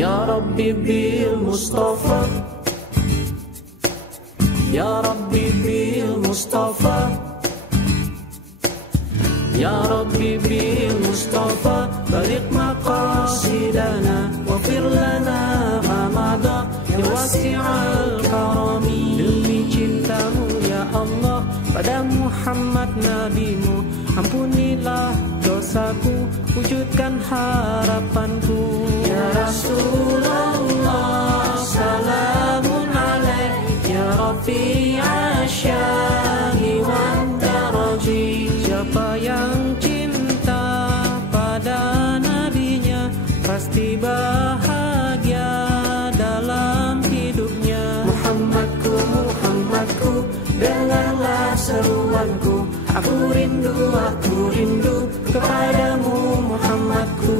Ya Rabbi bil Mustafa, Ya Rabbi bil Mustafa, Ya Rabbi bil Mustafa, balik maqasidana wafir lana ma mada ya wasi'al karami. Demi cintamu ya Allah pada Muhammad nabimu, ampunilah dosaku, wujudkan harapanku. Ya Rasulullah salamun alaik, ya Rafi'a syani wan daraji. Siapa yang cinta pada nabinya pasti bahagia dalam hidupnya. Muhammadku, Muhammadku, dengarlah seruanku, aku rindu kepadamu Muhammadku.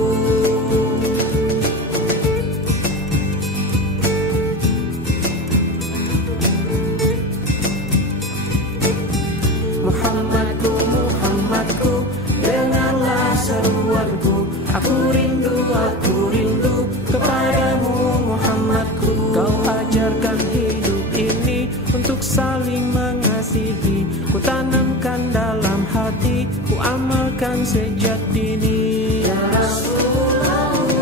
Muhammadku, Muhammadku, dengarlah seruanku, aku rindu kepadamu Muhammadku. Kau ajarkan hidup ini untuk saling mengasihi, ku tanamkan dalam hati, ku amalkan sejak dini. Ya Rasulullah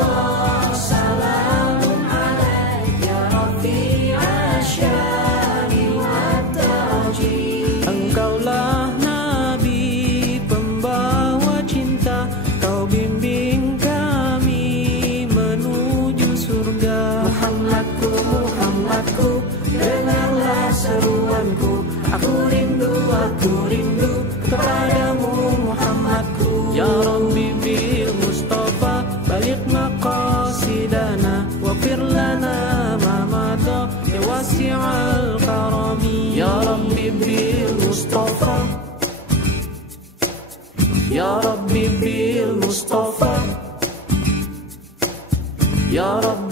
salamun alaik, ya Rafi'a syani wa ta'ji. Engkaulah Nabi pembawa cinta, kau bimbing kami menuju surga. Muhammadku, Muhammadku, dengarlah seruanku, aku rindu kepadamu Muhammadku. Ya Rabbi bil Mustafa, balik maqasidana wafir lana ma mada ya wasi'al karami. Ya Rabbi bil Mustafa, Ya Rabbi bil Mustafa, Ya Rabbi